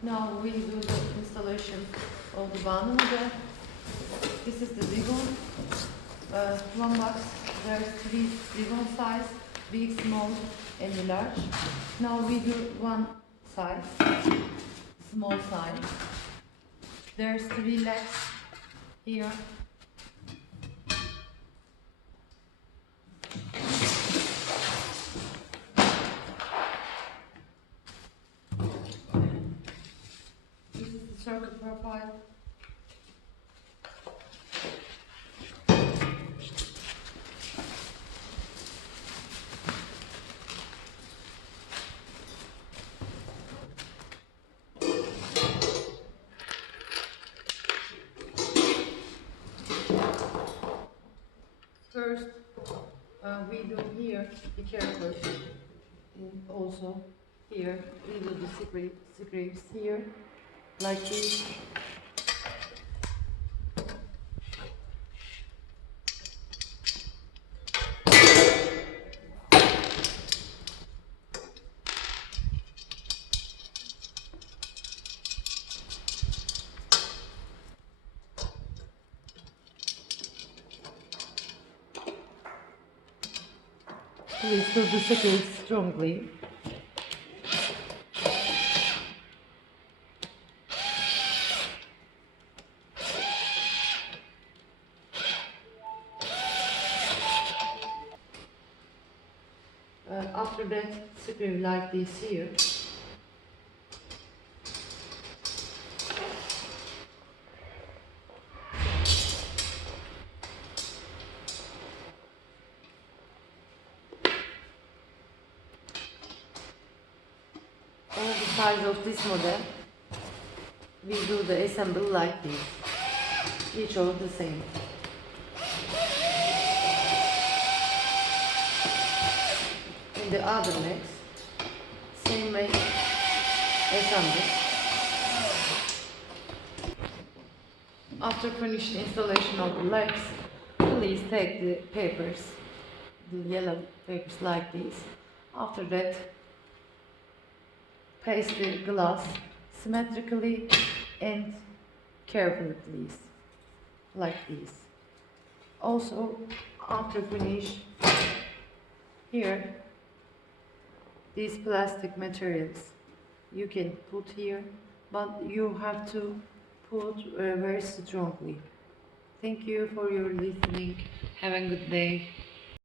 Now we do the installation of the Banu model. This is the Zigon. One box, there's 3 Zigon size, big, small and large. Now we do one size, small size. There's 3 legs here. This is the circuit profile. First, we do here, be careful, and also here, we do the scrapes here, like this. Please do the screws strongly. After that, screw like this here. On the size of this model, we do the assemble like this. Each of the same. In the other legs, same way assemble. After finished installation of the legs, please take the papers, the yellow papers like this. After that, paste the glass symmetrically and carefully, please, like this. Also, after finish, here, these plastic materials you can put here, but you have to put very strongly. Thank you for your listening. Have a good day.